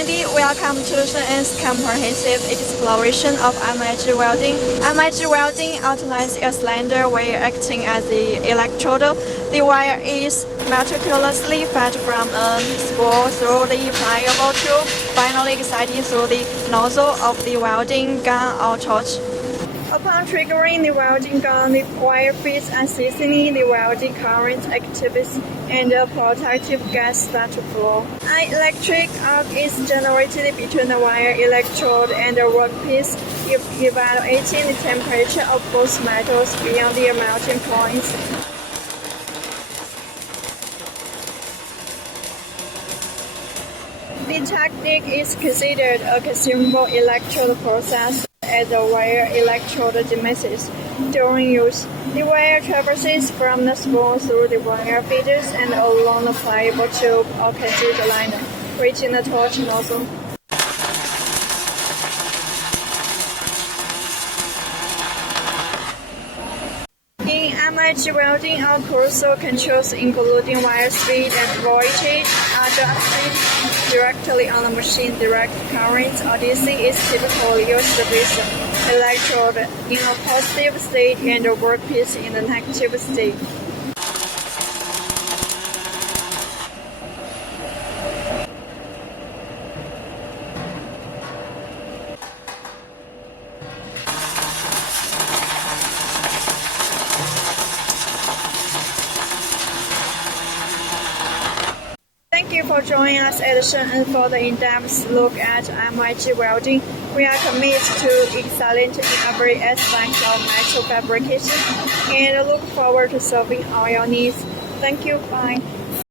Kindly welcome to Shengen's comprehensive exploration of MIG welding. MIG welding outlines a cylinder wire acting as the electrode. The wire is meticulously fed from a spool through the pliable tube, finally excited through the nozzle of the welding gun or torch. Upon triggering the welding gun, the wire feeds unceasingly, the welding current activates, and a protective gas starts to flow. An electric arc is generated between the wire electrode and the workpiece, evaluating the temperature of both metals beyond their melting points. The technique is considered a consumable electrode process as the wire electrode diminishes during use. The wire traverses from the spool through the wire feeders and along the pliable tube or conduit liner, reaching the torch nozzle. In MIG welding, our crucial controls including wire speed and voltage are adjusted directly on the machine. Direct current or DC is typically used with electrode in a positive state and the workpiece in a negative state. Thank you for joining us at Shengen for the in-depth look at MIG welding. We are committed to excellence in every aspect of metal fabrication and look forward to serving all your needs. Thank you. Bye.